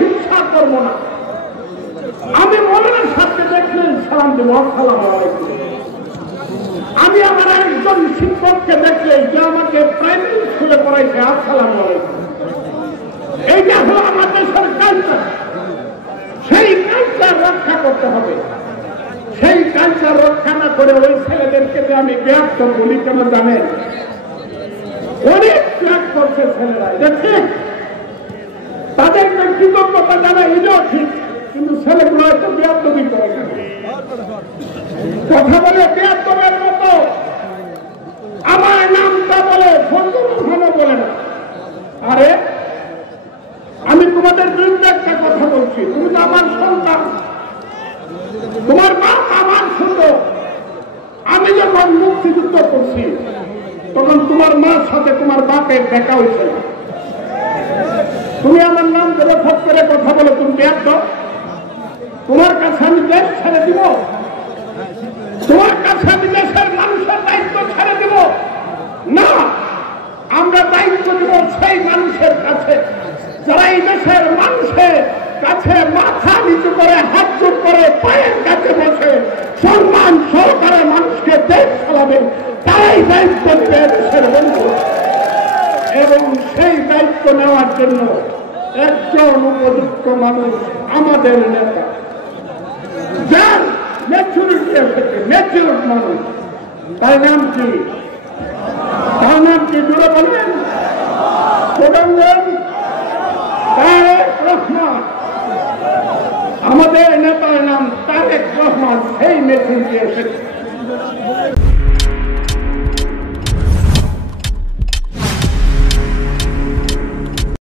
হিংসা করবো না। আমি মৌলানার সাথে দেখলেন সালাম দেব, আসসালামু আলাইকুম। আমি আমার একজন শিক্ষককে দেখলে যে আমাকে প্রাইমারি স্কুলে পড়াইছে, আসসালামু আলাইকুম। এইটা হলো আমার দেশের কালচার। সেই কালচার রক্ষা করতে হবে। সেই কালচার রক্ষা না করে ওই ছেলেদেরকে যে আমি ব্যর্থ বলি কেন জানেন? অনেক ত্যাগ করছে ছেলেরা, এটা ঠিক। তাদেরকে কৃতজ্ঞতা জানা এটাও ঠিক, কিন্তু ছেলেগুলো হয়তো ব্যর্থই করে কথা বলে ব্যর্থের মতো। আমার নামটা বলে ফজলুর বলে না। আরে আমি তোমাদের বিরুদ্ধে একটা কথা বলছি, তুমি তো আমার সন্তান, তোমার মা আমার সুন্দর। আমি যখন মুক্তিযুদ্ধ করছি তখন তোমার মার সাথে তোমার বাপের দেখা হয়েছে। তুমি আমার নাম ধরে ফট করে কথা বলে তুমি ব্যর্থ। তোমার কাছে আমি দেশ ছেড়ে দিব? তোমার কাছে আমি দেশের মানুষের দায়িত্ব ছেড়ে দিব না। আমরা দায়িত্ব দিব সেই মানুষের কাছে যারা এই দেশের মানুষের কাছে মাথা নিচু করে, হাত জোড় করে, পায়ের কাছে বসে সম্মান সহকারে মানুষকে দেশ চালাবে। তারাই দায়িত্ব দিবে দেশের বন্ধু। এবং সেই দায়িত্ব নেওয়ার জন্য একজন উপযুক্ত মানুষ আমাদের নেতা, যার ম্যাচুরিটি এসেছে, ম্যাচিউর মানুষ। তার নাম কি? তার নাম কি? জোরে বলবেন। তারেক রহমান। আমাদের নেতার নাম তারেক রহমান। সেই ম্যাচুরিটি এসেছে।